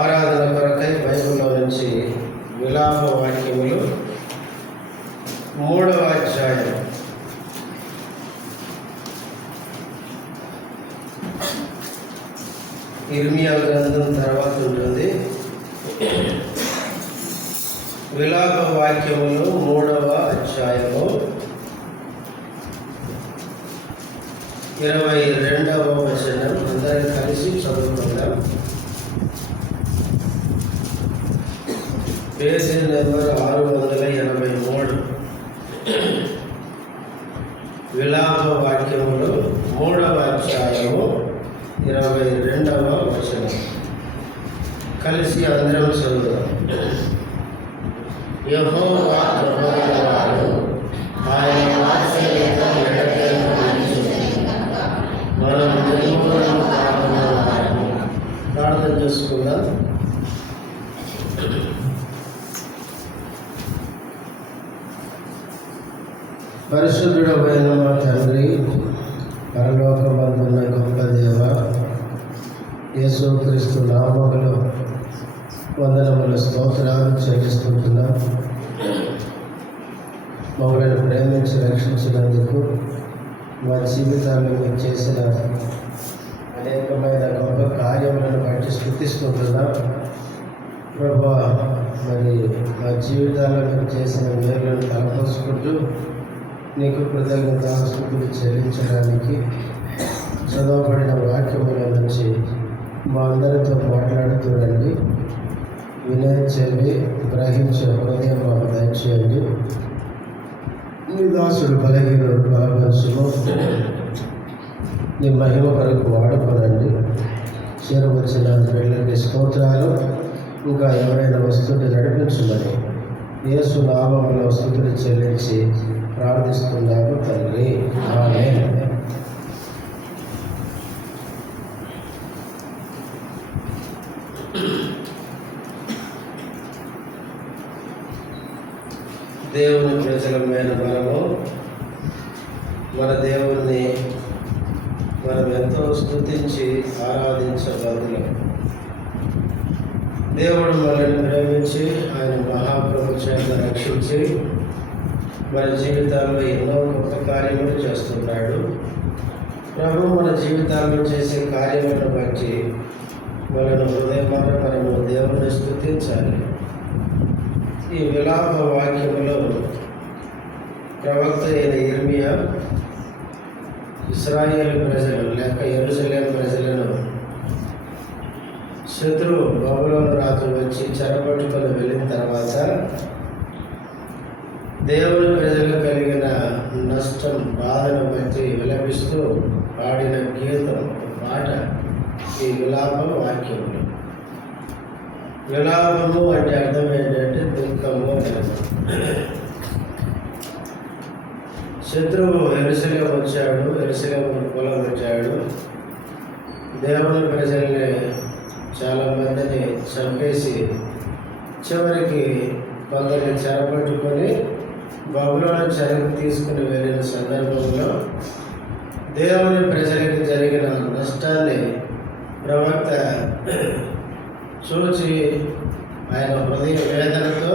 ఆరాధన కొరకై బైబిల్లో నుంచి విలాప వాక్యములు 3వ అధ్యాయం. ఇర్మియా గ్రంథం తర్వాత ఉంటుంది. విలాప వాక్యములు 3వ అధ్యాయము 22వ వచనం. అందరం కలిసి చదువుకుందాం. Page number 683. విలాప వాక్యములు 3వ అధ్యాయము 22వ వచనం. కలిసి అందరం చదువుదాం. యెహోవా కృపగలవాడు, ఆయన వాత్సల్యత ఎడతెగక మనం నిర్మూలము కాకున్నవారము. ప్రార్థన చేసుకుందాం. పరిశుద్ధుడైన మా తండ్రి, పరలోకమందున్న గొప్ప దేవ, యేసుక్రీస్తు నామములో వందనముల స్తోత్రాలు చెల్లిస్తుంటున్నాం. మమ్మల్ని ప్రేమించి రక్షించినందుకు, మా జీవితాల్లో మేము చేసిన అనేకమైన గొప్ప కార్యములను బట్టి స్తుతిస్తుంటున్నాం. ప్రభువా, మరి మా జీవితాల్లో మేము చేసిన మేలులను తలపోసుకుంటూ నీకు కృతజ్ఞతాస్తుతులు చెల్లించడానికి చదవబడిన వాక్యముల నుంచి మా అందరితో మాట్లాడుతుండండి. వినయ చెల్లి గ్రహించే హృదయం మాకు దయచేయండి. నీ దాసుడు బలహీనుడు బలపరుచును, నీ మహిమ కొరకు వాడుకోనండి. చేరవచ్చిన బిడ్డలకి స్తోత్రాలు. ఇంకా ఎవరైనా వస్తుంటే నడిపించమని యేసు నామములో స్తుతులు చెల్లించి ప్రార్థిస్తున్నాము తండ్రి. ఆమేన్. దేవుని ప్రజలమైన మనము మన దేవుణ్ణి మనం ఎంతో స్తుతించి ఆరాధించగలం. దేవుడు మనల్ని ప్రేమించి ఆయన మహాప్రభు చేత రక్షించి మన జీవితాల్లో ఎన్నో గొప్ప కార్యములు చేస్తున్నాడు. ప్రభు మన జీవితాల్లో చేసే కార్యములను బట్టి మనను హృదయమాన మనము దేవుని స్తుతించాలి. ఈ విలాప వాక్యములో ప్రవక్త అయిన ఇర్మియా ఇశ్రాయేలు ప్రజలు లేక యెరూషలేము ప్రజలను శత్రువు బబులోను రాజు వచ్చి చెరపట్టుకొని వెళ్ళిన తర్వాత దేవుని ప్రజలు కలిగిన నష్టం, బాధను బట్టి విలపిస్తూ పాడిన గీతం, పాట ఈ విలాప వాక్యములు. విలాపము అంటే అర్థం ఏంటంటే దుఃఖము అని అర్థం. శత్రువు యెరూషలేము వచ్చాడు, యెరూషలేము కూలగొట్టాడు. దేవుని ప్రజల్ని చాలామందిని చంపేసి చివరికి కొందరిని చెరపట్టుకొని బబులోను చెరకు తీసుకుని వెళ్ళిన సందర్భంలో దేవుని ప్రజలకు జరిగిన నష్టాన్ని ప్రవక్త చూచి ఆయన హృదయ వేదనతో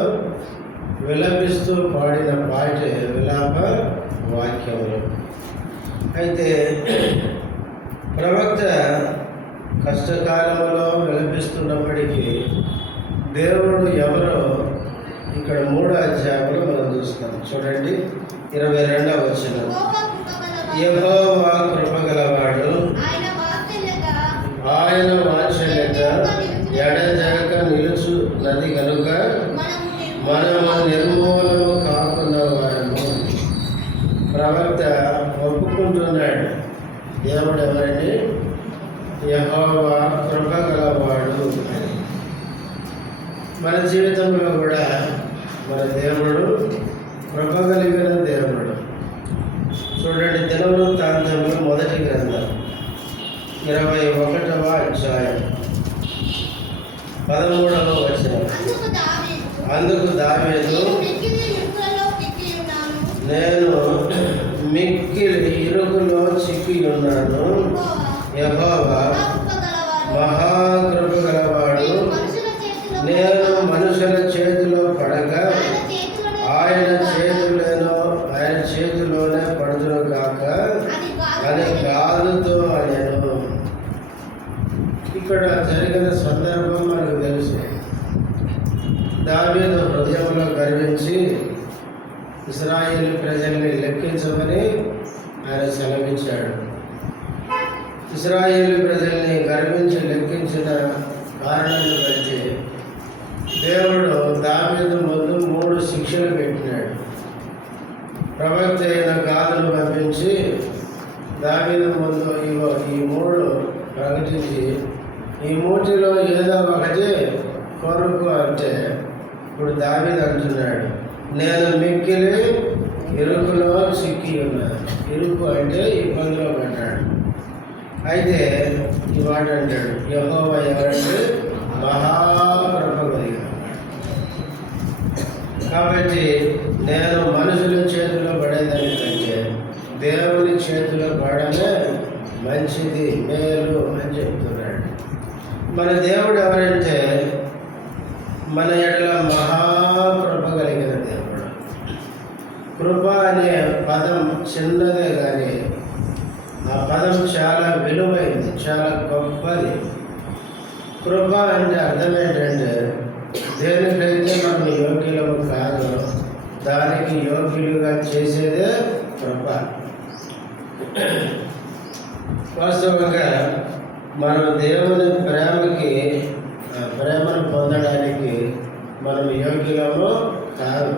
విలపిస్తూ పాడిన పాటే విలాప వాక్యములు. అయితే ప్రవక్త కష్టకాలంలో విలపిస్తున్నప్పటికీ దేవుడు ఎవరో ఇక్కడ 3వ అధ్యాయంలో మనం చూస్తాం. చూడండి, 22వ వచనం. యెహోవా కృపగలవాడు, ఆయన వాత్సల్యత ఎడతెగక నిలుచున్నది కనుక మనము నిర్మూలము కాకున్న వారము. ప్రవక్త ఒప్పుకుంటున్నాడు, దేవుడు ఎవరండి? యెహోవా కృపగలవాడు. మన జీవితంలో కూడా మన దేవుడు కృపగలిగిన దేవుడు. చూడండి, దినవృత్తాంతంలో 1వ గ్రంథం 21వ అధ్యాయం 13వ వచనం. అందుకు దావీదు, నేను మిక్కిలి ఇరుకులో చిక్కి ఉన్నాను, యెహోవా మహాకృప గలవాడు, సందర్భం మనకు తెలుసు. దావీదు హృదయంలో గర్వించి ఇశ్రాయేలు ప్రజల్ని లెక్కించమని ఆయన సెలవిచ్చాడు. ఇశ్రాయేలు ప్రజల్ని గర్వించి లెక్కించిన కారణాన్ని బట్టి దేవుడు దావీదు ముందు 3 శిక్షలు పెట్టినాడు. ప్రవక్త అయిన గాదును పంపించి దావీదు ముందు ఇగో ఈ 3 ప్రకటించి ఈ 3లో ఏదో ఒకటి కొరకు అంటే, ఇప్పుడు దావీదు అంటున్నాడు, నేను మిక్కిలి ఇరుకులో చిక్కి ఉన్నాను. ఇరుకు అంటే ఇబ్బందిలో పడ్డాడు. అయితే ఈ మాట అంటాడు, యెహోవా ఎవరంటే మహాకృప కలిగిన. కాబట్టి నేను మనుషుల చేతిలో పడేదానికంటే దేవుని చేతిలో పడమే మంచిది, మేలు అని చెప్తున్నాడు. మన దేవుడు ఎవరంటే మన ఎడల మహాకృప కలిగిన దేవుడు. కృప అనే పదం చిన్నదే కానీ ఆ పదం చాలా విలువైంది, చాలా గొప్పది. కృప అంటే అర్థం ఏంటంటే దేనికైతే మనం యోగ్యులము కాదు దానికి యోగ్యులుగా చేసేదే కృప. వాస్తవంగా మనం దేవుని ప్రేమను పొందడానికి మనం యోగ్యులము కాదు.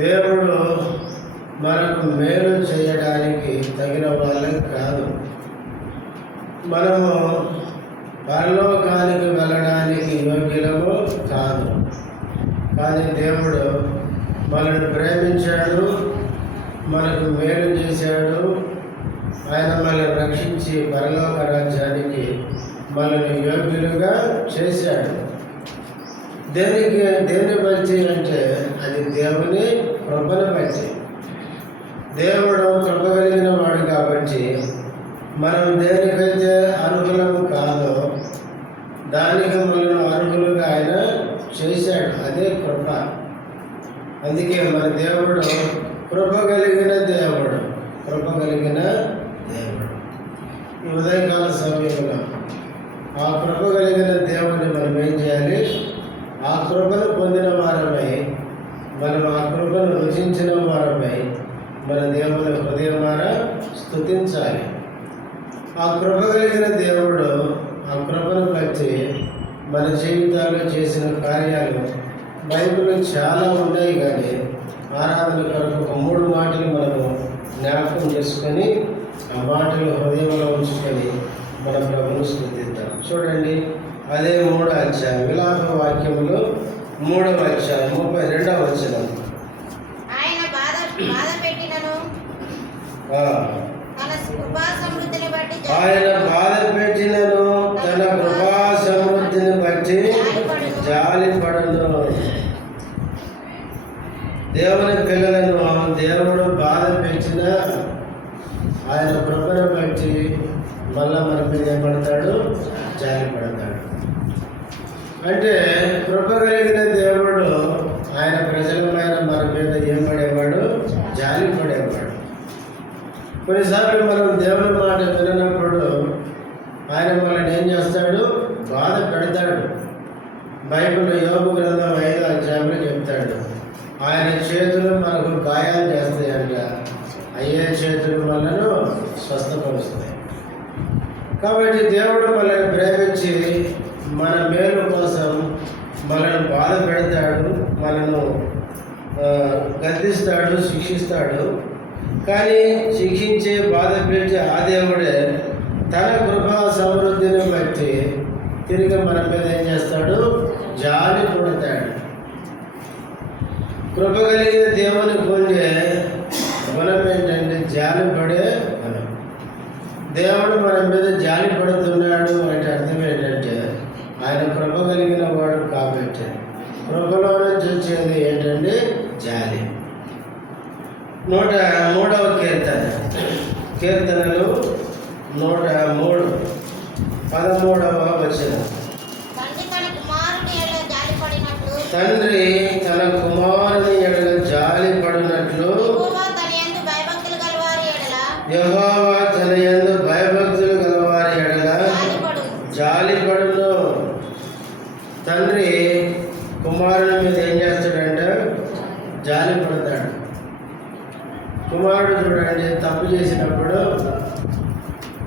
దేవుడు మనకు మేలు చేయడానికి తగిన వాళ్ళం కాదు. మనము పరలోకానికి వెళ్ళడానికి యోగ్యులము కాదు. కానీ దేవుడు మనల్ని ప్రేమించాడు, మనకు మేలు చేశాడు. ఆయన మనల్ని రక్షించి పరలోక రాజ్యానికి మనల్ని యోగ్యులుగా చేశాడు. దేని బట్టి అంటే అది దేవుని కృపను బట్టి. దేవుడు కృప కలిగిన వాడు కాబట్టి మనం దేనికైతే అర్హులము కాదో దానికి మనల్ని అర్హులుగా ఆయన చేశాడు. అదే కృప. అందుకే మన దేవుడు కృప కలిగిన దేవుడు. ఈ ఉదయకాల సమయంలో ఆ కృప కలిగిన దేవుడిని మనం ఏం చేయాలి? ఆ కృపను పొందిన వారమై, మనం ఆ కృపను రుచించిన వారమై మన దేవుని హృదయమారా స్తుతించాలి. ఆ కృప కలిగిన దేవుడు ఆ కృపను బట్టి మన జీవితాల్లో చేసిన కార్యాలు బైబిల్లో చాలా ఉన్నాయి. కానీ ఆరాధన కొరకు ఒక 3 మాటలు మనము జ్ఞాపకం చేసుకొని ఆ మాటలు హృదయంలో ఉంచుకొని మన ప్రభువును స్తుతిద్దాం. చూడండి, అదే 3వ అధ్యాయం విలాప వాక్యములు 3వ అధ్యాయం 32వ వచనం. ఆయన బాధ పెట్టినను తన కృపా సమృద్ధిని బట్టి జాలిపడను. దేవుని పిల్లలను దేవుడు బాధ పెట్టిన ఆయన కృపను బట్టి మళ్ళా మన మీద ఏమడతాడు? జాలిపడతాడు. అంటే కృప కలిగిన దేవుడు ఆయన ప్రజలమైన మన మీద ఏం పడేవాడు? జాలి పడేవాడు. కొన్నిసార్లు మనం దేవుని మాట వినప్పుడు ఆయన మనల్ని ఏం చేస్తాడు? బాధ పెడతాడు. బైబిల్లో యోబు గ్రంథం 5వ అధ్యాయంలో చెప్తాడు, ఆయన చేతులు మనకు గాయాలు చేస్తాయంట, అయ్యే చేతులు మనను స్వస్థపరుస్తాయి. కాబట్టి దేవుడు మనల్ని ప్రేమించి మన మేలు కోసం మనల్ని బాధ పెడతాడు, మనను గద్దిస్తాడు, శిక్షిస్తాడు. కానీ శిక్షించే బాధ పెట్టి ఆ దేవుడే తన కృపా సమృద్ధిని బట్టి తిరిగి మన మీద ఏం చేస్తాడు? జాలి పడతాడు. కృప కలిగిన దేవుని పొందే మనం ఏంటంటే జాలి పడే మనం. దేవుడు మన మీద జాలి పడుతున్నాడు అంటే అర్థం ఏంటంటే ఆయన కృప కలిగిన వాడు కాబట్టి. కృపలో నుంచి వచ్చేది ఏంటంటే జాలి. 103వ కీర్తనలు 103 13వ వచనం. తండ్రి తన కుమారుని ఎడల జాలి పడినట్లు యెహోవా తన యందు భయభక్తులు గలవారి ఎడల జాలి పడును. తండ్రి కుమారుని మీద ఏం చేస్తాడంటే జాలి పడతాడు. కుమారుడు చూడండి, తప్పు చేసినప్పుడు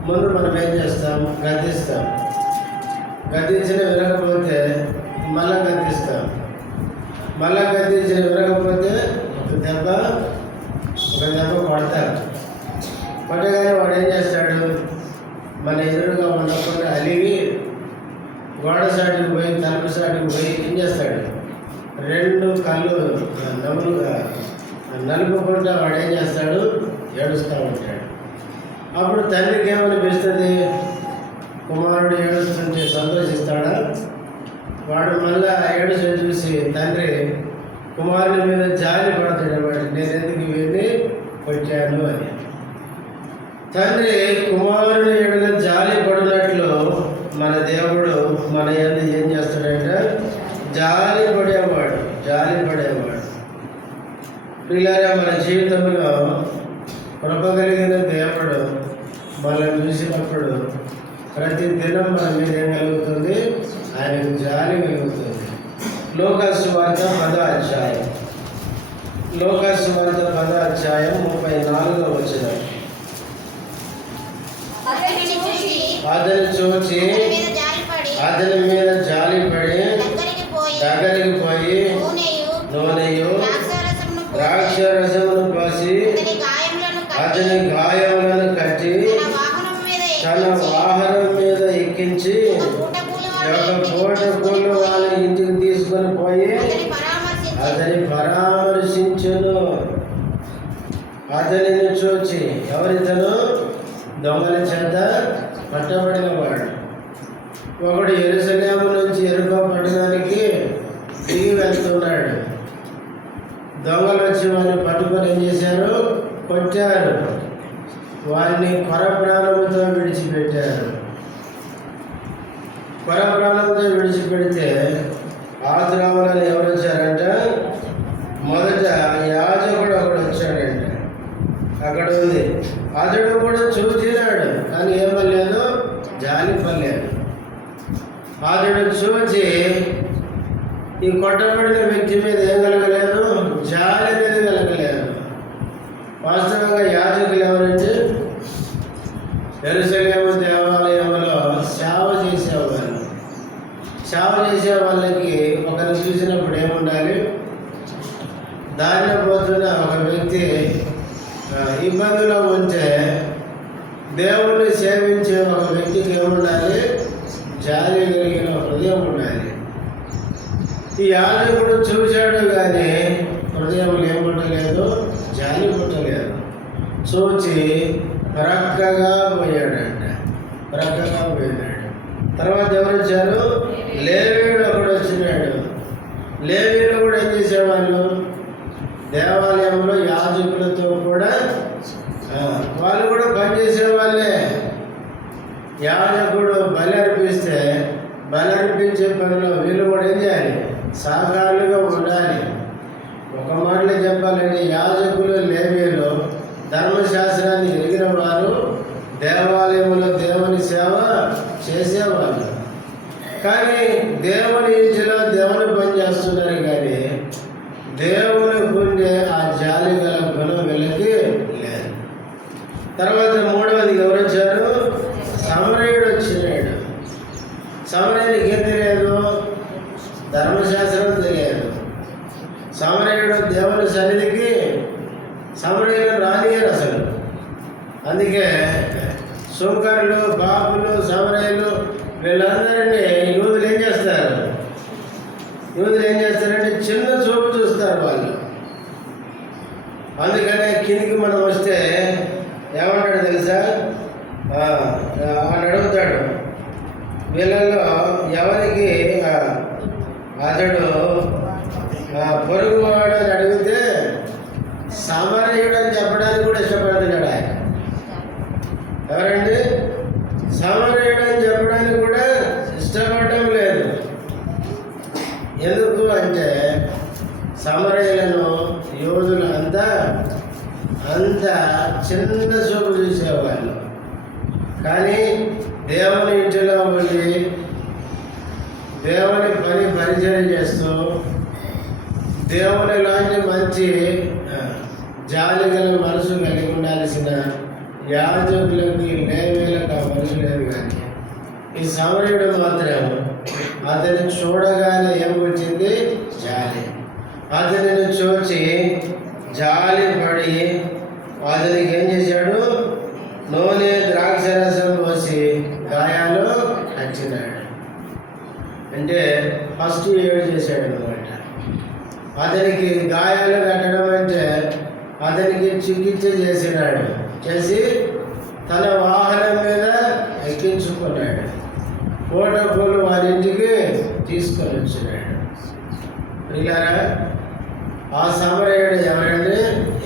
ముందు మనం ఏం చేస్తాం? గద్దిస్తాం. గద్దించిన వినకపోతే మళ్ళా గద్దిస్తాం. మళ్ళా గద్దించిన వినకపోతే ఒక దెబ్బ కొడతారు. కొట్టగానే వాడు ఏం చేస్తాడు? మన ఎదురుగా ఉండకుండా అలిగి గోడ సాటికి పోయి తలుపు సాటికి పోయి ఏం చేస్తాడు? రెండు కళ్ళు నలుపుకుంటా వాడు ఏం చేస్తాడు? ఏడుస్తూ ఉంటాడు. అప్పుడు తండ్రికి ఏమనిపిస్తుంది? కుమారుడు ఏడుస్తుంటే సంతోషిస్తాడా? వాడు మళ్ళా ఏడుస్తూ చూసి తండ్రి కుమారుని మీద జాలి పడతాడు అన్నమాట. నేను ఎందుకు వీడిని కొట్టాను అని. తండ్రి కుమారుని ఎడల జాలి పడినట్లు మన దేవుడు మన యందు ఏం చేస్తాడంటే జాలి పడేవాడు. పిల్లరా, మన జీవితంలో కృప కలిగిన దేవుడు మనల్ని చూసినప్పుడు ప్రతి దినం మన మీద ఏం కలుగుతుంది? ఆయనకు జాలి కలుగుతుంది. లోకాసు వార్త 10వ అధ్యాయం 34వ వచనం. అతను చూచి అతని మీద జాలిపడి దగ్గరికి పోయి నూనెయు ద్రాక్షరసమును పోసి అతని గాయములను కట్టి తన వాహనం మీద ఎక్కించి ఒక పూట కూలి వాళ్ళ ఇంటికి తీసుకొని పోయి అతని పరామర్శించును. అతనిని చూచి, ఎవరితను? దొంగల చేత పట్టబడిన వాడు. ఒకడు యెరూషలేము నుంచి యెరికో పట్టణానికి దిగి వెళ్తున్నాడు. దొంగలు వచ్చి వాడిని పట్టుకొని ఏం చేశారు? కొట్టారు. వారిని కొర ప్రాణంతో విడిచిపెట్టారు. కొర ప్రాణంతో విడిచిపెడితే ఆతురావులని ఎవరు వచ్చారంట? మొదట యాజకుడు ఒకడు వచ్చాడంట. అక్కడ ఉంది. అతడు కూడా చూసినాడు, కానీ ఏమలేదు? జాలి పడలేదు. అతడు చూచి ఈ కొట్టబడిన వ్యక్తి మీద ఏం కలగలేదు? జాలి అనేది కలగలేదు. వాస్తవంగా యాజకులు ఎవరంటే యెరూషలేము దేవాలయంలో సేవ చేసేవాళ్ళు. సేవ చేసే వాళ్ళకి ఒకరు చూసినప్పుడు ఏముండాలి? దారిలో పోతున్న ఒక వ్యక్తి ఇబ్బందిలో ఉంటే దేవుణ్ణి సేవించే ఒక వ్యక్తికి ఏముండాలి? జాలి కలిగిన హృదయం ఉండాలి. ఈ యాజకుడు చూశాడు కానీ హృదయం ఏం పుట్టలేదు? జాలి పుట్టలేదు. చూచి ప్రక్కగా పోయాడంట. తర్వాత ఎవరు వచ్చారు? లేవీయుడు ఒకడు వచ్చినాడు. లేవీయుడు కూడా ఏం చేసేవాళ్ళు? దేవాలయంలో యాజకులతో కూడా వాళ్ళు కూడా పనిచేసే వాళ్ళే. యాజకుడు బలి అర్పిస్తే బలి అర్పించే పనిలో వీళ్ళు కూడా ఏం చేయాలి? సహకారులుగా ఉండాలి. ఒక మాటలో చెప్పాలంటే యాజకులు లేవీయులు ధర్మశాస్త్రాన్ని ఎరిగిన వారు, దేవాలయంలో దేవుని సేవ చేసేవాళ్ళు. కానీ దేవుని ఇంటిలో దేవుని పని చేస్తున్నారు కానీ దేవుని ఉండే ఆ జాలి గల గుణం వీళ్ళకి లేదు. తర్వాత మూడవది ఎవరు వచ్చారు? సమరయుడు వచ్చినాడు. సమరయుడికి ఏం తెలియదు? ధర్మశాస్త్రం తెలియదు. సమరయుడు దేవుని సన్నిధికి సమరయులు రానియరు అసలు. అందుకే సుంకరులు, బాపులు, సమరయులు వీళ్ళందరినీ యూదులు ఏం చేస్తారంటే చిన్న చూపు చూస్తారు వాళ్ళు. అందుకనే కిందికి మనం వస్తే ఏమంటాడు తెలుసా? అని అడుగుతాడు, వీళ్ళల్లో ఎవరికి అతడు పొరుగువాడు అని అడిగితే సమరయుడు అని చెప్పడానికి కూడా ఇష్టపడుతున్నాడు ఆయన. ఎవరండి? సమరయుడు అని చెప్పడానికి కూడా ఇష్టపడటం లేదు. ఎందుకు అంటే సమరయులను యోధులు అంత చిన్న చూపు చూసేవాళ్ళు. కానీ దేవుని ఇంటిలో ఉండి దేవుని పని పరిచయం చేస్తూ దేవుని లాంటి మంచి జాలి గల మనసు కలిగి ఉండాల్సిన యాజకులకి లేవీలకు ఆ మనసు లేదు. కానీ ఈ సమరయుడు మాత్రం అతన్ని చూడగానే ఏం వచ్చింది? జాలి. అతనిని చూచి జాలి పడి అతనికి ఏం చేశాడు? నూనె ద్రాక్షరసం పోసి గాయాలు కచ్చినాడు. అంటే ఫస్ట్ ఏడు చేశాడు అనమాట. అతనికి గాయాలు కట్టడం అంటే అతనికి చికిత్స చేసినాడు. చేసి తన వాహనం మీద ఎక్కించుకున్నాడు. పూటకూలు వారి ఇంటికి తీసుకొని వచ్చినాడు. పిల్లారా, ఆ సమరయుడు ఎవరంటే?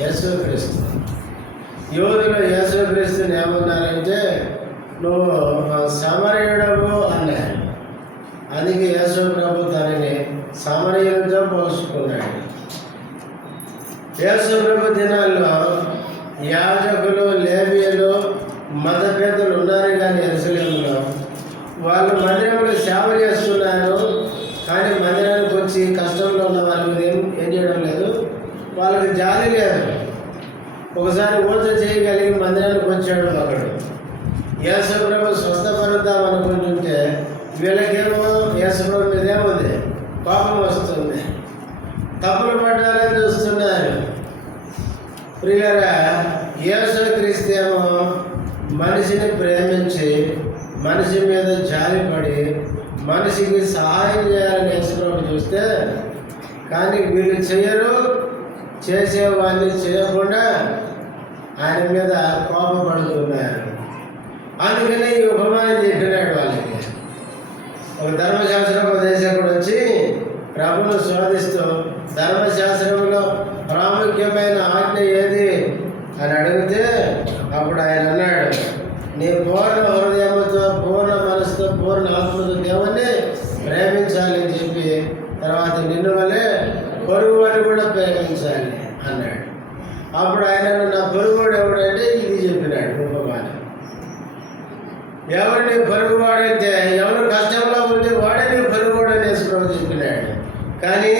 యేసుక్రీస్తు. యోధులు యేసుక్రీస్తుని ఏమన్నారంటే, నువ్వు సమరయుడవు అన్నారు. అందుకే యేసు ప్రభు తనని సమరయులతో పోల్చుకున్నాడు. యేసు ప్రభు దినాల్లో యాజకులు, లేవీయులు, మత పెద్దలు ఉన్నారు. కానీ యెరూషలేములో వాళ్ళు మందిరంలో సేవ చేస్తున్నారు. కానీ మందిరానికి వచ్చి కష్టంలో ఉన్న వాళ్ళకి ఏం చేయడం లేదు. వాళ్ళకి జాలి లేదు. ఒకసారి ఊత చేయగలిగి మందిరానికి వచ్చాడు ఒకడు. యేసు ప్రభు స్వస్థపరుద్దాం అనుకుంటుంటే వీళ్ళకేమో యేసు ప్రభు మీద ఏముంది? కోపం వస్తుంది. తప్పులు పడ్డారని చూస్తున్నారు. ప్రియులారా, యేసుక్రీస్తు ఏమో మనిషిని ప్రేమించి మనిషి మీద జాలిపడి మనిషికి సహాయం చేయాలని యేసుప్రభు చూస్తే, కానీ వీళ్ళు చేయరు. చేసేవాడిని చేయకుండా ఆయన మీద కోపపడుతున్నారు. అందుకనే ఈ ఉపమానం చెప్పినాడు వాళ్ళకి. ఒక ధర్మశాస్త్రోపదేశకుడు వచ్చి ప్రభువును శోధిస్తూ, ధర్మశాస్త్రంలో ప్రాముఖ్యమైన ఆజ్ఞ ఏది అని అడిగితే అప్పుడు ఆయన అన్నాడు, నీ పూర్ణ హృదయంతో, పూర్ణ మనసుతో, పూర్ణ ఆత్మతో దేవుణ్ణి ప్రేమించాలని చెప్పి తర్వాత నిన్ను వల్లే పొరుగువాడిని కూడా ప్రేమించాలి అన్నాడు. అప్పుడు ఆయన నా పొరుగువాడు ఎవడంటే ఇది చెప్పినాడు ఉపమానం. ఎవరిని పొరుగువాడంటే ఎవరు కష్టంలో ఉంటే వాడని పొరుగువాడు అనేసి చెప్పినాడు. కానీ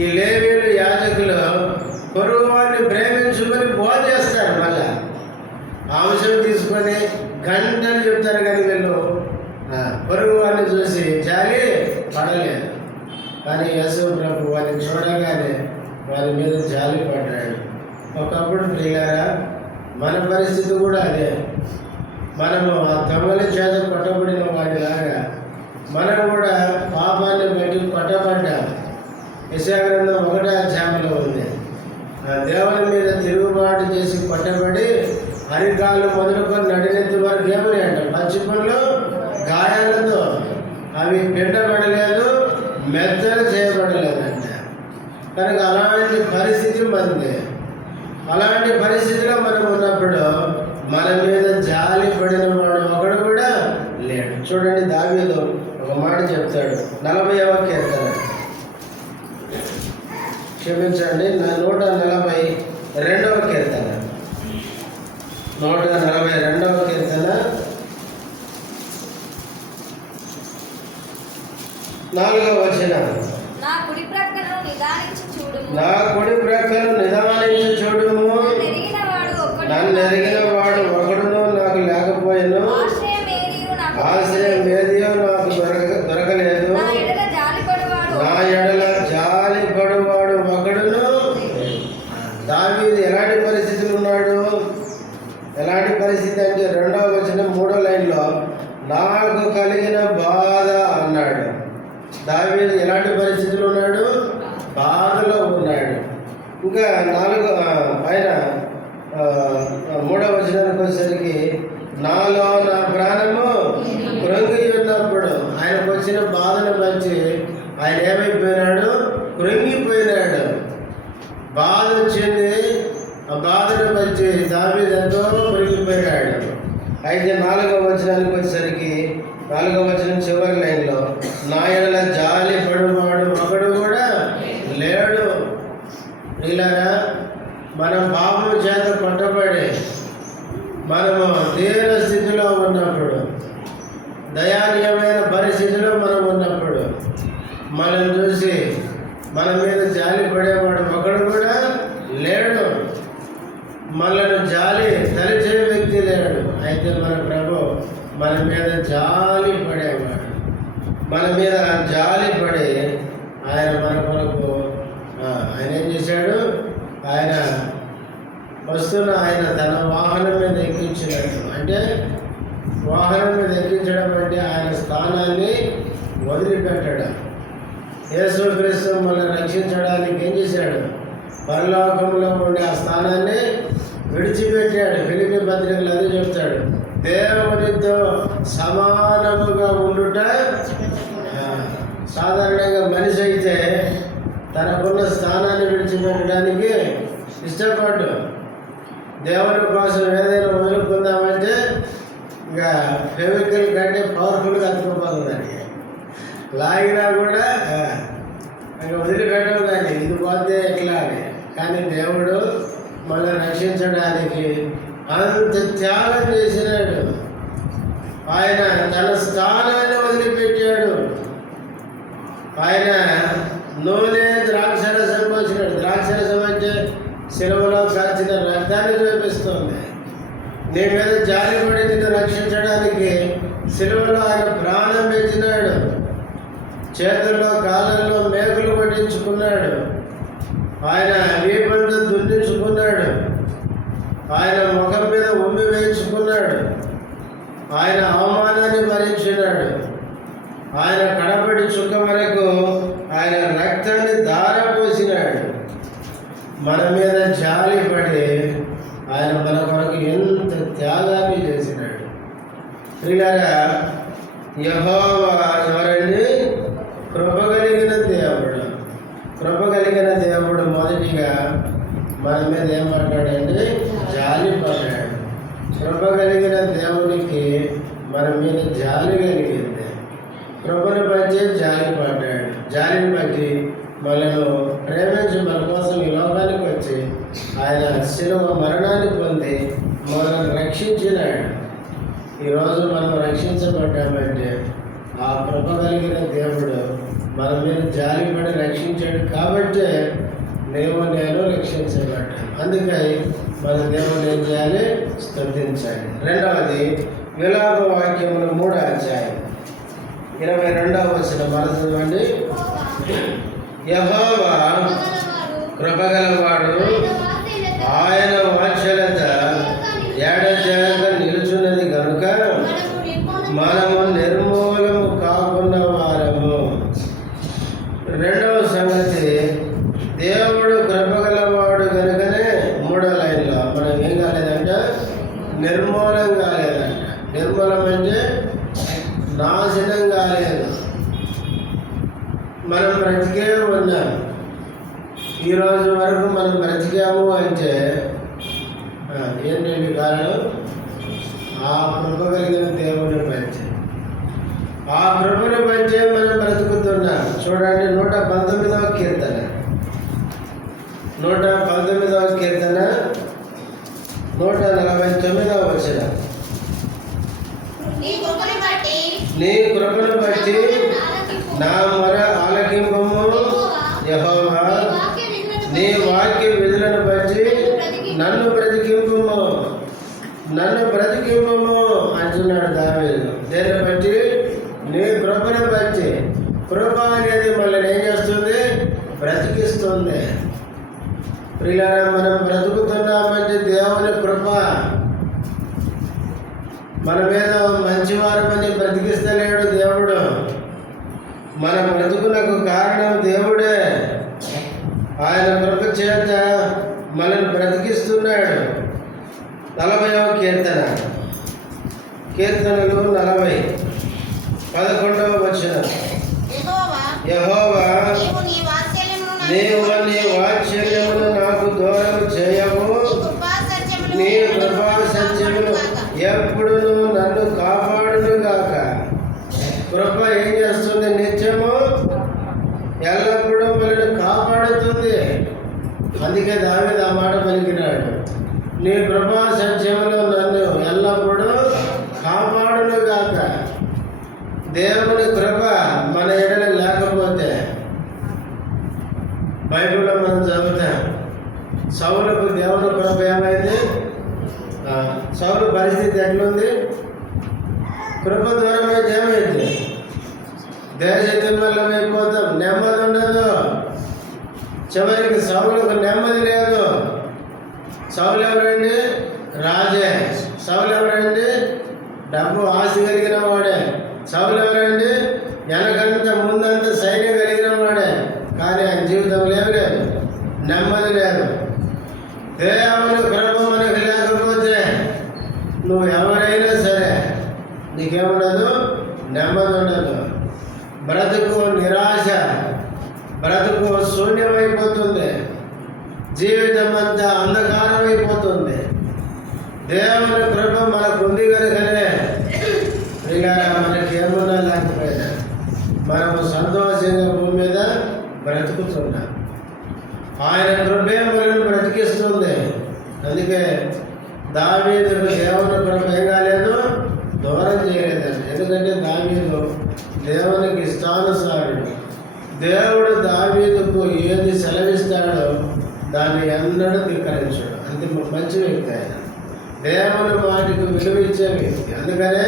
ఈ లేవీయులు, యాజకులు పొరుగువాడిని ప్రేమించుకొని బోధ చేస్తారు. మళ్ళా ఆ అంశం తీసుకొని గంటలు చెప్తారు. కానీ వీళ్ళు పొరుగువాడిని చూసి జాలి పడలేదు. కానీ యేసు ప్రభు వారిని చూడగానే వారి మీద జాలి పడ్డాడు. ఒకప్పుడు ప్రియులారా, మన పరిస్థితి కూడా అదే. మనము ఆ దొంగల చేత కొట్టబడిన వాడిలాగా మనం కూడా పాపాన్ని బట్టి కొట్టబడ్డాం. యెషయా గ్రంథం 1వ అధ్యాయంలో ఉంది. దేవుని మీద తిరుగుబాటు చేసి కొట్టబడి అరికాలు మొదలుకొని నడినెత్తి వరకు ఏమని అంటారు? పచ్చి పనులు గాయాలతో అవి పిండబడలేదు, మెత్తలు చేయబడలేదంట. కనుక అలాంటి పరిస్థితి మనది. అలాంటి పరిస్థితిలో మనం ఉన్నప్పుడు మన మీద జాలి పడిన వాడు ఒకడు కూడా లేడు. చూడండి, దావీదు ఒక మాట చెప్తాడు. 40వ కీర్తన, క్షమించండి, 142వ కీర్తన, 142వ కీర్తన 4వ వచనం. నా కుడి ప్రక్కను నిదానించి చూడుము, నన్ను ఎరిగిన వాడు ఒకడును నాకు లేకపోయాను, ఆశ్రయం ఏదియో నాకు దొరకలేదు. నా ఎడల జాలి పడువాడు ఒకడును. దావీదు ఎలాంటి పరిస్థితులు ఉన్నాడు? ఎలాంటి పరిస్థితి అంటే 2వ వచనం 3వ లైన్లో నాకు కలిగిన బాధ అన్నాడు. దావీదు ఎలాంటి పరిస్థితులు ఉన్నాడు? బాధలో ఉన్నాడు. ఇంకా 4 పైన 3వ వచనానికి వచ్చేసరికి నాలో నా ప్రాణము కృంగి ఉన్నప్పుడు, ఆయనకు వచ్చిన బాధను బట్టి ఆయన ఏమైపోయినాడు? కృంగిపోయినాడు. బాధ వచ్చింది. ఆ బాధను బట్టి దావీదు ఎంతో కృంగిపోయినాడు. అయితే 4వ వచనానికి వచ్చేసరికి 4వ వచనం చివరి లైన్లో నా ఎడల జాలి పడువాడు ఒకడు కూడా లేడు. ఇలాగా మనం పాపం చేత కొట్టబడి మనము దీన స్థితిలో ఉన్నప్పుడు, దయానీయమైన పరిస్థితిలో మనం ఉన్నప్పుడు మనం చూసి మన మీద జాలి పడేవాడు ఒకడు కూడా లేడు. మనను జాలి తలిచే వ్యక్తి లేడు. అయితే మన ప్రభు మన మీద జాలి పడేవాడు. మన మీద జాలి పడి ఆయన మన కొరకు ఆయన ఏం చేశాడు? ఆయన వస్తున్న ఆయన తన వాహనం మీద ఎక్కించినట్టు, అంటే వాహనం మీద ఎక్కించడం అంటే ఆయన స్థానాన్ని వదిలిపెట్టడం. యేసుక్రీస్తు మనల్ని రక్షించడానికి ఏం చేశాడు? పరలోకంలో ఉండే ఆ స్థానాన్ని విడిచిపెట్టాడు. ఫిలిప్పీ పత్రికలు అదే చెప్తాడు, దేవునితో సమానముగా ఉండుట. సాధారణంగా మనిషి అయితే తనకున్న స్థానాన్ని విడిచిపెట్టడానికి ఇష్టపడ్డు. దేవుని కోసం ఏదైనా వదులుకుందామంటే ఇంకా ఫెవికల్ కంటే పవర్ఫుల్గా అతుక్కుపోతుందండి. లాగినా కూడా ఇంకా వదిలిపెట్టవు దాన్ని, ఇది పోతే ఎట్లా అని. కానీ దేవుడు మనల్ని రక్షించడానికి అంత త్యాగం చేసినాడు. ఆయన తన స్థానాన్ని వదిలిపెట్టాడు. ఆయన నూనె ద్రాక్షరసం పోసినాడు. ద్రాక్షరసం అంటే శిలువలో కాచిన రక్తాన్ని చూపిస్తుంది. నీ మీద జాలిపడి నిన్ను రక్షించడానికి శిలువలో ఆయన ప్రాణం పెట్టినాడు. చేతుల్లో కాళ్ళల్లో మేకులు పట్టించుకున్నాడు. ఆయన వీపంతా దున్నించుకున్నాడు. ఆయన ముఖం మీద ఉమ్మి వేయించుకున్నాడు. ఆయన అవమానాన్ని భరించినాడు. ఆయన కడపడి చుక్క వరకు ఆయన రక్తాన్ని ధారపోసినాడు. మన మీద జాలి పడి ఆయన మన కొరకు ఎంత త్యాగాన్ని చేసినాడు. ప్రియులారా, యెహోవా ఎవరండి? కృప కలిగిన దేవుడు. కృప కలిగిన దేవుడు మొదటిగా మన మీద ఏం పడ్డాడండి? జాలి పడ్డాడు. కృప కలిగిన దేవునికి మన మీద జాలి కలిగింది. కృపను బట్టి జాలి పడ్డాడు. జాలిని బట్టి మనను ప్రేమించి మన కోసం ఈ లోకానికి వచ్చి ఆయన శిలువ మరణాన్ని పొంది మనల్ని రక్షించినాడు. ఈరోజు మనం రక్షించబడ్డామంటే ఆ కృప కలిగిన దేవుడు మన మీద జాలిపడి రక్షించాడు కాబట్టే నేను రక్షించబడ్డాను. అందుకని మన దేవుడు ఏం చేయాలి? స్తుతించాలి. రెండవది విలాప వాక్యములు 3వ అధ్యాయం 22వ వచనం చదవండి. యెహోవా కృపగలవాడు, ఆయన వాత్సల్యత ఏడజాక నిలుచున్నది కనుక మనము నిర్మూలము కాకుండా వారము. రెండవ సంగతి, దేవుడు కృపగలవాడు కనుకనే 3వ లైన్లో మనం ఏం కాలేదంట? నిర్మూలం కాలేదంట. నిర్మూలం అంటే నాశనం కాలేదు. మనం బ్రతికే ఉన్నాం. ఈరోజు వరకు మనం బ్రతికాము అంటే ఏంటంటే కారణం? ఆ కృప కలిగిన దేవుని బట్టి. ఆ కృపను బట్టే మనం బ్రతుకుతున్నాం. చూడండి, 119వ కీర్తన 149వ వచనం. నీ కృపను బట్టి నా మొర ఆలకింపము యెహోవా, నీ వాక్య విధులను బట్టి నన్ను బ్రతికింపము అంటున్నాడు దావీదు. దేన్ని బట్టి? నీ కృపను బట్టి. కృప అనేది మనల్ని ఏం చేస్తుంది? బ్రతికిస్తుంది. ప్రియులారా, మనం బ్రతుకుతున్నామంటే దేవుని కృప. మన మీద మంచివారి పని బ్రతికిస్తలేడు దేవుడు. మన బ్రతుకునకు కారణం దేవుడే. ఆయన కృప చేత మనల్ని బ్రతికిస్తున్నాడు. 40వ కీర్తనలు 40 11వ వచనం. యెహోవా, నీవు నీ వాత్సల్యమును నాకు దూరం చేయము. నీ కృపా సత్యమును ఎప్పుడు నన్ను కాపాడును గాక. కృప ఏం చేస్తుంది? నిత్యము ఎల్లప్పుడూ మనల్ని కాపాడుతుంది. అందుకే దావీదు ఆ మాట పలికినాడు, నీ కృపా సత్యములో నన్ను ఎల్లప్పుడూ కాపాడును గాక. దేవుని కృప మన ఎడల లేకపోతే, బైబిల్లో మనం చదువుతాం, సౌలుకు దేవుని కృప ఏమైంది? సౌలు పరిస్థితి ఎట్లుంది? కృప దూరమైతే ఏమైంది? దేశ తిమ్మలమైపోతాం, నెమ్మది ఉండదు. చివరికి సౌలుకు నెమ్మది లేదు. సౌలు ఎవరండి? రాజే. సౌలు ఎవరండి? డబ్బు ఆశ కలిగిన వాడే. సౌలు ఎవరండి? వెనకంతా ముందంతా సైన్యం కలిగిన వాడే. కానీ ఆయన జీవితంలో ఏమి లేదు, నెమ్మది లేదు. దేవుని కృప మనకు లేకపోతే నువ్వు ఎవరైనా సరే నీకేముండదు, నెమ్మది ఉండదు. బ్రతుకు నిరాశ, బ్రతుకు శూన్యమైపోతుంది. జీవితం అంతా అంధకారం అయిపోతుంది. దేవుని కృప మనకు ఉంది కనుకనే ఇలా మనకి ఏమున్నా లేకపోయినా మనము సంతోషంగా భూమి మీద బ్రతుకుతున్నాం. ఆయన కృపే మనల్ని బ్రతికిస్తుంది. అందుకే దావీదుకు దేవుని కృప ఏం కాలేదు, దూరం చేయలేదండి. ఎందుకంటే దావీదు దేవునికి ఇష్టానుసారుడు. దేవుడు దావీదుకు ఏది సెలవిస్తాడో దాన్ని ఎన్నడూ ధిక్కరించాడు. అంతే మంచి వ్యక్తి ఆయన, దేవుని మాటకు విలువ ఇచ్చే వ్యక్తి. అందుకనే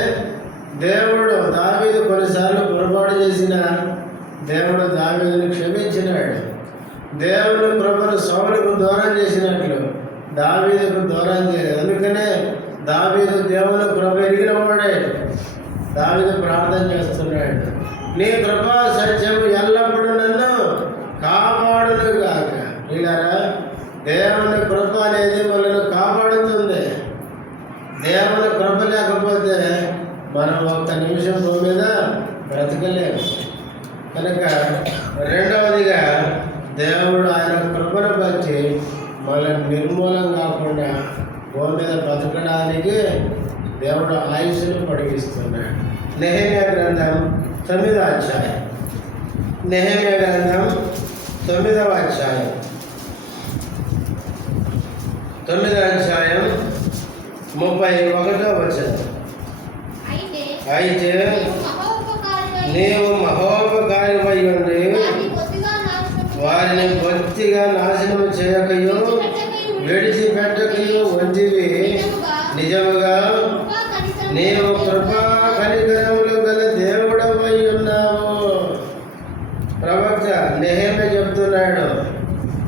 దేవుడు దావీదు కొన్నిసార్లు పొరపాటు చేసిన దేవుడు దావీదుని క్షమించినాడు. దేవుని కృపను సౌలుకు దూరం చేసినట్లు దావీదుకు దూరం చేయలేదు. అందుకనే దావీదు దేవుని కృప ఎరిగిన వాడే. దావీదు ప్రార్థన చేస్తున్నాడు, నీ కృపా సత్యము ఎల్లప్పుడూ నన్ను కాపాడును గాక. ఇలారా దేవుని కృప అనేది మనల్ని కాపాడుతుంది. దేవుని కృప లేకపోతే మనం ఒక్క నిమిషం భూమి మీద బ్రతకలేము. కనుక రెండవదిగా దేవుడు ఆయన కృపను బట్టి మనల్ని నిర్మూలం కాకుండా భూమి మీద బ్రతకడానికి దేవుడు ఆయుష్ను పొడిగిస్తున్నాడు. నెహెమ్యా గ్రంథం 9వ అధ్యాయం. నెహెమ్యా గ్రంథం 9వ అధ్యాయం 31వ వచనం. అయితే నీవు మహోపకారివై ఉండి వారిని బొత్తిగా నాశనం చేయకయో విడిచిపెట్టకయో ఉంటివి. నిజముగా నీవు కృపా కనికరములు గల దేవుడవై ఉన్నావు. ప్రవక్త నెహెమ్యా చెప్తున్నాడు,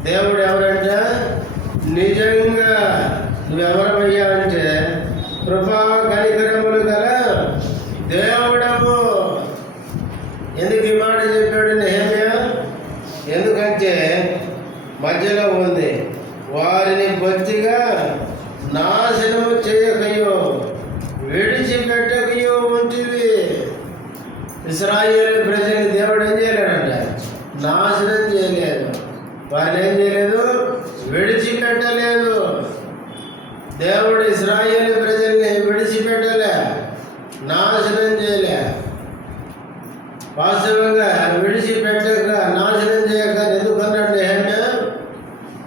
దేవుడు ఎవరంట? నిజంగా నువ్వెవరమయ్యా అంటే కృపా కనికరములు గల దేవుడవు. ఎందుకు ఈ మాట చెప్పాడు నెహెమ్యా? ఎందుకంటే మధ్యలో ఉంది, వారిని బొత్తిగా నాశనము చేయకయో విడిచిపెట్టకయో ఉంటివి. ఇశ్రాయేలు ప్రజల్ని దేవుడు ఏం చేయలేడంట? నాశనం చేయలేదు. వారిని ఏం చేయలేదు? విడిచిపెట్టలేదు. దేవుడు ఇశ్రాయేలు ప్రజల్ని విడిచిపెట్టలే, నాశనం చేయలే. వాస్తవంగా విడిచిపెట్టక నాశనం చేయక ఎందుకన్నాడు నెహెమ్యా?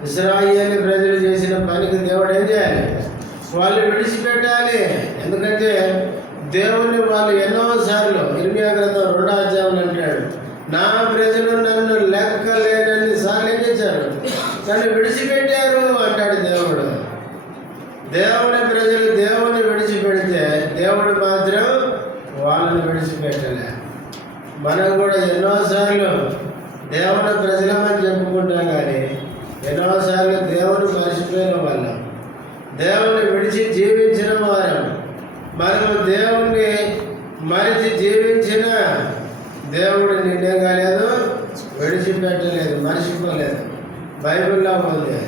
ఇశ్రాయేలు ప్రజలు చేసిన పనికి దేవుడు ఏం చేయాలి? వాళ్ళు విడిచిపెట్టాలి. ఎందుకంటే దేవుని వాళ్ళు ఎన్నోసార్లు ఇర్మియా గ్రంథం 2వ అధ్యాయం అంటాడు, నా ప్రజలు నన్ను లెక్కలేనన్ని సార్లు ఏం చేశారు? నన్ను విడిచిపెట్టారు అంటాడు దేవుడు. దేవుని ప్రజలు దేవుని విడిచిపెడితే దేవుడు మాత్రం వాళ్ళని విడిచిపెట్టలే. మనం కూడా ఎన్నోసార్లు దేవుని ప్రజలమని చెప్పుకుంటాం, కానీ ఎన్నోసార్లు దేవుని మర్చిపోయిన వాళ్ళం, దేవుని విడిచి జీవించిన వారం. మనము దేవుణ్ణి మరిచి జీవించిన దేవుడు నిన్నేం కాలేదు, విడిచిపెట్టలేదు, మర్చిపోలేదు. బైబిల్లో ఉంది,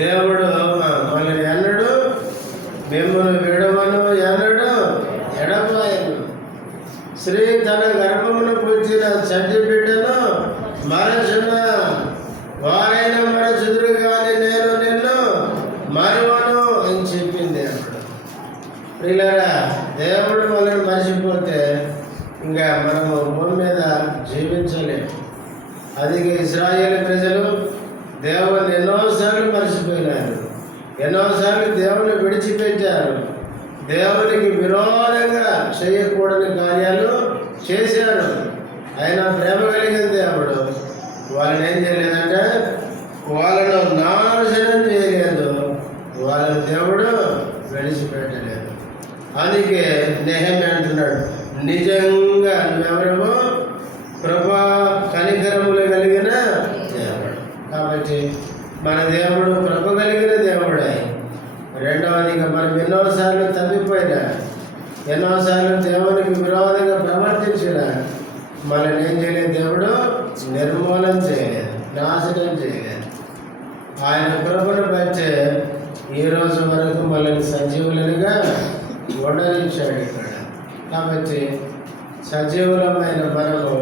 దేవుడు మనల్ని ఎన్నడు మిమ్మల్ని విడవను ఎన్నడు ఎడపాయను. స్త్రీ తన గర్భమును పుట్టిన చంటి బిడ్డను మరచున వారైనా మరచుదురు కానీ నేను నిన్ను మరువను అని చెప్పింది. అప్పుడు పిల్లరా, దేవుడు మనల్ని మర్చిపోతే ఇంకా మనము భూమి మీద జీవించలేము. అది ఇశ్రాయేలు ప్రజలు దేవుని ఎన్నోసార్లు మర్చిపోయినారు, ఎన్నోసార్లు దేవుని విడిచిపెట్టారు. దేవునికి విరోధంగా చేయకూడని కార్యాలు చేశాడు. ఆయన ప్రేమ కలిగిన దేవుడు. వాళ్ళని ఏం చేయలేదంటే వాళ్ళను నాశనం చేయలేదు, వాళ్ళని దేవుడు విడిచిపెట్టలేదు. అందుకే నెహెమ్యా అంటున్నాడు, నిజంగా నువ్వెవరమో కృపా కనికరములు కలిగిన దేవుడు. కాబట్టి మన దేవుడు కృప కలిగిన దేవుడే. రెండవదిగా మనం ఎన్నోసార్లు తప్పిపోయినా, ఎన్నోసార్లు దేవునికి విరోధంగా ప్రవర్తించిన మనల్ని ఏం చేయలేదు, దేవుడు నిర్మూలన చేయలేదు, నాశనం చేయలేదు. ఆయన కృపను బట్టే ఈరోజు వరకు మనల్ని సజీవులుగా ఉండనిచ్చాడు ఇక్కడ. కాబట్టి సజీవులమైన మనము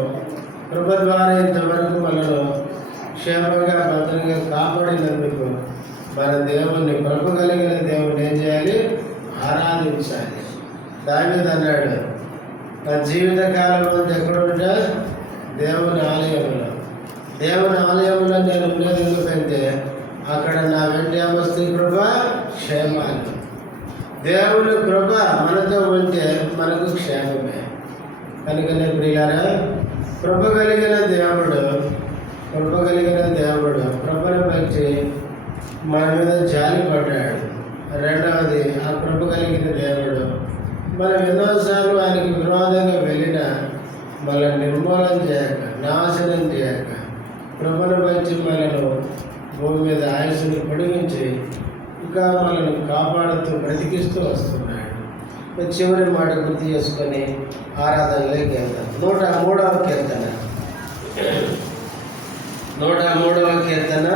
కృప ద్వారా ఇంతవరకు మనను క్షేమంగా భద్రంగా కాపాడినందుకు మన దేవుణ్ణి, కృప కలిగిన దేవుణ్ణి ఏం చేయాలి, ఆరాధించాలి. దావీదు అన్నాడు, నా జీవితకాలం అంతా ఎక్కడ ఉంటా, దేవుని ఆలయంలో. దేవుని ఆలయంలో నేను ఉండేది ఎందుకంటే అక్కడ నా వెంట వస్తే కృప క్షేమాలు. దేవుని కృప మనతో ఉంటే మనకు క్షేమమే. కనుకనే ప్రియారా, కృప కలిగిన దేవుడు, కృప కలిగిన దేవుడు కృపను బట్టి మన మీద జాలి పడ్డాడు. రెండవది, ఆ కృప కలిగిన దేవుడు మనం ఎన్నోసార్లు ఆయనకి విరోధంగా వెళ్ళినా మనల్ని నిర్మూలన చేయక, నాశనం చేయక, కృపను బట్టి మనను భూమి మీద ఆయుష్ని పొడిగించి ఇంకా మనల్ని కాపాడుతూ బ్రతికిస్తూ వస్తున్నాడు. చివరి మాట గుర్తు చేసుకొని ఆరాధనలోకి వెళ్తాం. 103వ కీర్తన, 103వ కీర్తన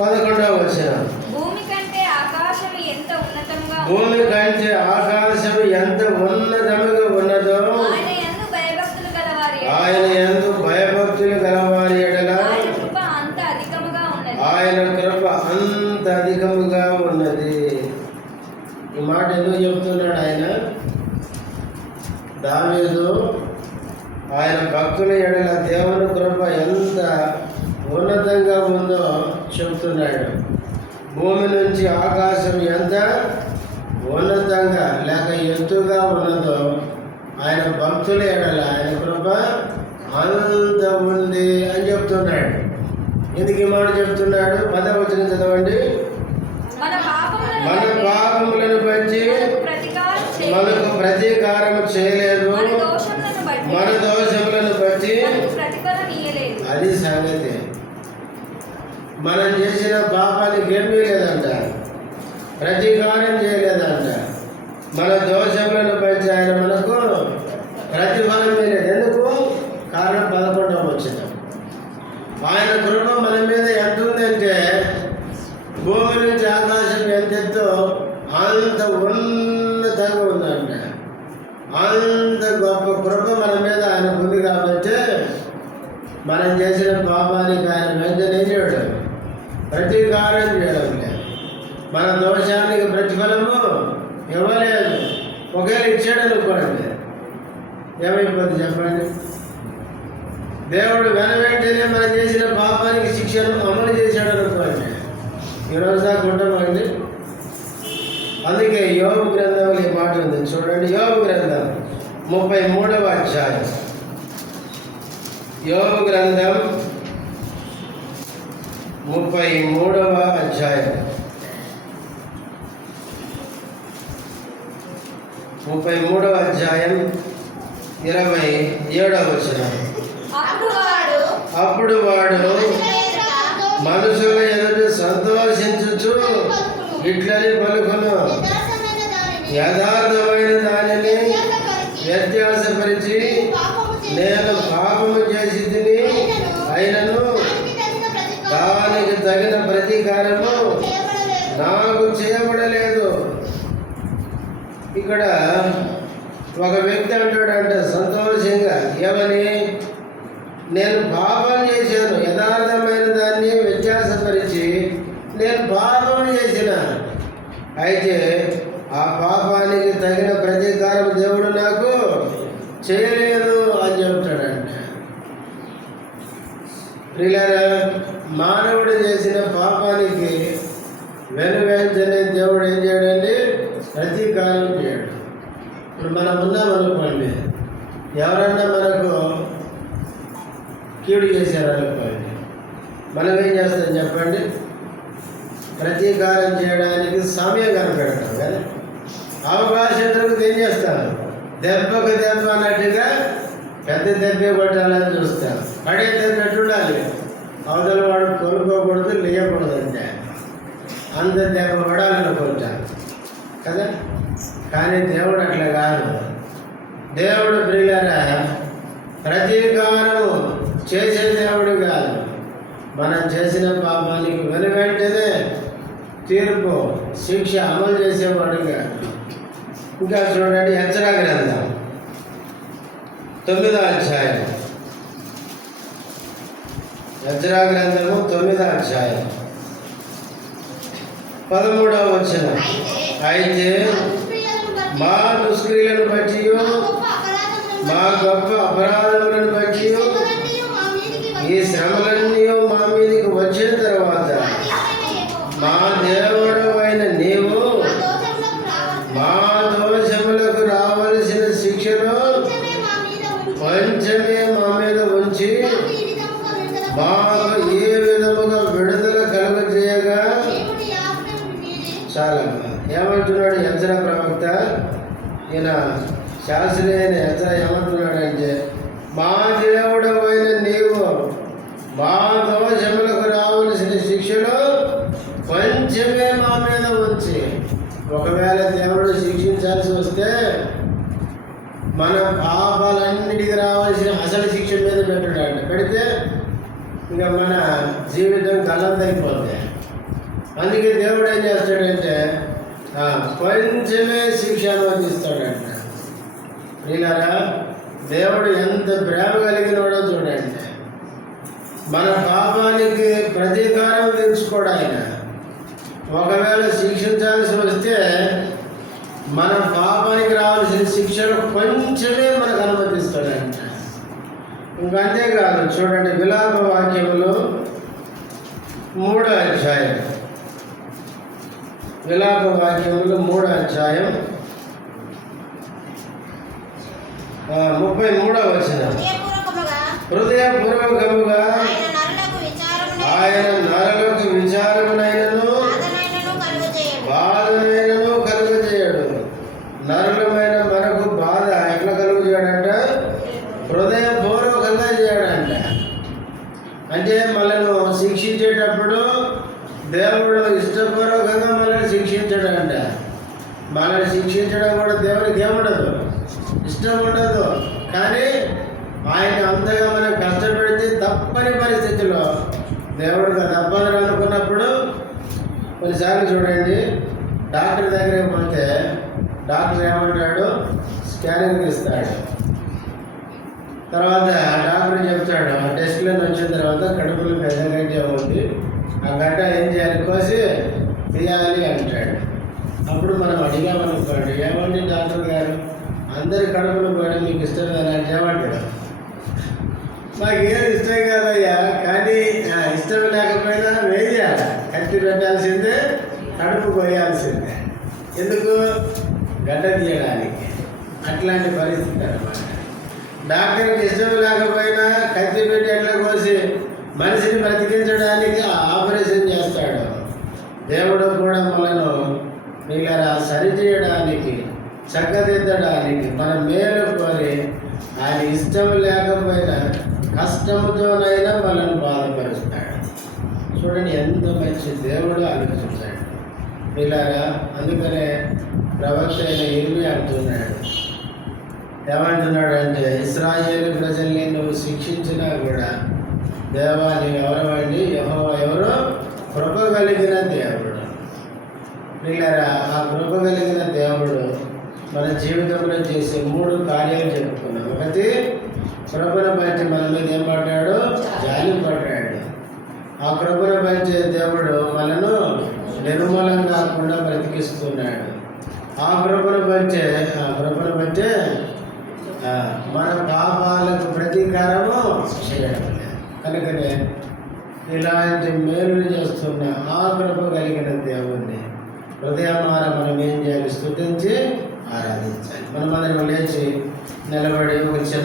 11వ వచనం. భూమి కంటే ఆకాశం ఎంత ఉన్నతంగా భూమి కంటే ఆకాశం ఎంత ఉన్నతముగా ఉన్నదో ఆయన యందు భయభక్తులు గలవారి ఆయన యందు భయభక్తులు గలవారి ఎడల ఆయన కృప అంత అధికముగా ఉన్నది. ఆయన కృప అంత అధికముగా ఉన్నది. ఈ మాట ఎందుకు చెప్తున్నాడు ఆయన? దావీదు ఆయన భక్తుల ఎడల దేవుని కృప ఎంత ఉన్నతంగా ఉందో చెప్తున్నాడు. భూమి నుంచి ఆకాశం ఎంత ఉన్నతంగా లేక ఎత్తుగా ఉన్నదో ఆయన భక్తుల ఎడల ఆయన కృప అంత ఉంది అని చెప్తున్నాడు. ఎందుకు ఈ మాట చెప్తున్నాడు? 10వ వచనం చదవండి. మన మన పాపములను బట్టి ప్రతీకారం చేయలేదు, మనకు ప్రతీకారం చేయలేదు, మన దోషములను బట్టి మన దోషములను బట్టి మనకు ప్రతిఫలం ఇయ్యలేదు. అది సంగతి. మనం చేసిన పాపానికి ఏమీ లేదంట, ప్రతీకారం చేయలేదంట. మన దోషములను బట్టి ఆయన మనకు ప్రతిఫలం ఇయ్యలేదు. ఎందుకు? కారణం 11వ వచనం. ఆయన కృప మన మీద ఎంత ఉందంటే భూమి నుంచి ఆకాశం ఎంతెత్తో అంత ఉన్నతంగా ఉందంట. అంత గొప్ప కృప మన మీద ఆయన ఉంది కాబట్టి మనం చేసిన పాపానికి ఆయన వెంటనే చేయడం, ప్రతీకారం చేయడం లేదు. మన దోషానికి ప్రతిఫలము ఇవ్వలేదు. ఒకవేళ ఇచ్చాడు అనుకోండి, ఏమైపోతుంది చెప్పండి? దేవుడు వెంటనే మనం చేసిన పాపానికి శిక్షను అమలు చేశాడు అనుకోండి, ఈరోజు దాకా ఉంటామండి. అందుకే యోబు గ్రంథంలో ఈ మాట ఉంది చూడండి. యోబు గ్రంథం 33వ అధ్యాయం. యోబు గ్రంథం 33వ అధ్యాయం 33వ అధ్యాయం 27వ వచనం. అప్పుడు వాడు మనుషుల ఎదుట సంతోషించుచు ఇట్లని పలుకును, యథార్థమైన దానిని వ్యత్యాసపరిచి నేను పాపము చేసి తిని అయినను దానికి తగిన ప్రతీకారము నాకు చేయబడలేదు. ఇక్కడ ఒక వ్యక్తి అంటాడంటే సంతోషంగా, ఏమని? నేను పాపం చేశాను, యథార్థమైన దాన్ని వ్యత్యాసపరిచి నేను పాపం చేసిన, అయితే ఆ పాపానికి తగిన ప్రతీకారం దేవుడు నాకు చేయలేదు అని చెప్తాడంట. ప్రియులారా, మానవుడు చేసిన పాపానికి వెంటనే దేవుడు ఏం చేయడండి? ప్రతీకారం చేయడు. ఇప్పుడు మనం ఉన్నామనుకోండి, ఎవరన్నా మనకు కీడు చేశారనుకోండి, మనం ఏం చేస్తాం చెప్పండి? ప్రతీకారం చేయడానికి సమయం కనిపెడతాం కదా. అవకాశం దొరికితే ఏం చేస్తాను? దెబ్బకు దెబ్బ అన్నట్టుగా పెద్ద దెబ్బే కొట్టాలని చూస్తాం. పడే దెబ్బ ఎట్టుండాలి? అవతల వాడు కోరుకోకూడదు, లేయకూడదు, అంటే అంత దెబ్బ పడాలనుకుంటాను కదా. కానీ దేవుడు అట్లా కాదు. దేవుడు ప్రియులారా ప్రతీకారము చేసే దేవుడు కాదు. మనం చేసిన పాపానికి వెంటనే తీర్పు శిక్ష అమలు చేసేవాడు కాదు. ఇంకా చూడండి, హెచ్చరా గ్రంథం 9వ అధ్యాయం. హెచ్చరా గ్రంథము 9వ అధ్యాయం 13వ వచనం. అయితే మా దుష్క్రియలను బట్టి మా గొప్ప అపరాధములను బట్టి ఈ శ్రమలన్నీ మా మీదకి వచ్చిన తర్వాత మా దేవుడు అయిన నీవు మా దోషములకు రావలసిన శిక్షను కొంచెమే మా మీద ఉంచి మాకు ఏ విధముగా విడుదల కలుగజేయగా. చాలా ఏమంటున్నాడు హెచ్చరా ప్రవక్త? ఈయన శాస్త్రి అయిన హెచ్చరా ఏమంటున్నాడంటే, మా దేవుడు అయిన నీవు మా దోషములకు రావలసిన శిక్షను కొంచెమే మా మీద ఉంచి. ఒకవేళ దేవుడు శిక్షించాల్సి వస్తే మన పాపాలన్నిటికీ రావాల్సిన అసలు శిక్ష మీద పెట్టాడంట. పెడితే ఇంకా మన జీవితం గల్లంతైపోతుంది. అందుకే దేవుడు ఏం చేస్తాడంటే కొంచెమే శిక్ష అనుమతిస్తాడంట. వీళ్ళరా దేవుడు ఎంత ప్రేమ కలిగినవాడో చూడండి. మన పాపానికి ప్రతీకారం తీర్చుకోడు ఆయన. ఒకవేళ శిక్షించాల్సి వస్తే మన పాపానికి రావాల్సిన శిక్షను కొంచెమే మనకు అనుమతిస్తాడంట. ఇంకా అంతేకాదు, చూడండి విలాప వాక్యములు 3వ అధ్యాయం. విలాప వాక్యములు 3వ అధ్యాయం 33వ వచనం. హృదయపూర్వకముగా ఆయన నరులకు విచారమునైనను బాధనైనను కలుగజేయడు. నరులమైన మనకు బాధ ఎట్లా కలుగజేయడంట? హృదయపూర్వకంగా చేయడంట. అంటే మనల్ని శిక్షించేటప్పుడు దేవుడు ఇష్టపూర్వకంగా మనల్ని శిక్షించడంట. మనల్ని శిక్షించడం కూడా దేవునికి ఏముండదు, ఇష్టం ఉండదు. కానీ ఆయన అంతగా మనం కష్టపెడితే తప్పని పరిస్థితిలో దేవుడికి తప్పదని అనుకున్నప్పుడు కొన్నిసార్లు చూడండి, డాక్టర్ దగ్గరికి పోతే డాక్టర్ ఏమంటాడు? స్కానింగ్ తీస్తాడు. తర్వాత డాక్టర్ చెప్తాడు, ఆ టెస్ట్లను వచ్చిన తర్వాత కడుపులో పెద్ద గడ్డ ఉంది, ఆ గడ్డ ఏం చేయాలి? కోసి తీయాలి అంటాడు. అప్పుడు మనం అడిగామనుకోండి, ఏమండి డాక్టర్ గారు, అందరి కడుపులో పోయడం మీకు ఇష్టం కదా అంటే ఏమంటాడు? మాకేం ఇష్టం కాదయ్యా, కానీ ఇష్టం లేకపోయినా వేయాలి, కత్తి పెట్టాల్సిందే, కడుపు పోయాల్సిందే. ఎందుకు? గడ్డ తీయడానికి. అట్లాంటి పరిస్థితి అన్నమాట. డాక్టర్కి ఇష్టం లేకపోయినా కత్తి పెట్టి ఎట్లా కోసి మనిషిని బ్రతికించడానికి ఆపరేషన్ చేస్తాడు. దేవుడు కూడా మనను ఇలా సరిచేయడానికి, చక్కదిద్దడానికి, మన మేలు కోరి ఆయన ఇష్టం లేకపోయినా కష్టంతోనైనా మనల్ని బాధపరుస్తాడు. చూడండి ఎంత మంచి దేవుడు ఆలోచించాడు ఇలాగా. అందుకనే ప్రవక్త అయిన ఇర్మియా అంటున్నాడు, ఏమంటున్నాడు అంటే, ఇశ్రాయేలు ప్రజల్ని నువ్వు శిక్షించినా కూడా దేవా నీవు ఎవరవండి? యెహోవా ఎవరు? కృప కలిగిన దేవుడు. పిల్లరా, ఆ కృప కలిగిన దేవుడు మన జీవితంలో చేసే 3 కార్యాలు చెప్పుకున్నాం. ఒకటి, కృపను బట్టి మన మీద ఏం పడ్డాడు? జాలి పడ్డాడు. ఆ కృపను బట్టి దేవుడు మనను నిర్మూలం కాకుండా బ్రతికిస్తున్నాడు. ఆ కృపను బట్టే మన పాపాలకు ప్రతీకారము చేయడం లేదు. కనుకనే ఇలాంటి మేలు చేస్తున్న ఆ కృప కలిగిన దేవుణ్ణి హృదయం ద్వారా మనం ఏం చేయాలి? స్తుతించి ఆరాధించాలి. మనం అందరం లేచి నిలబడి ఒక చిన్న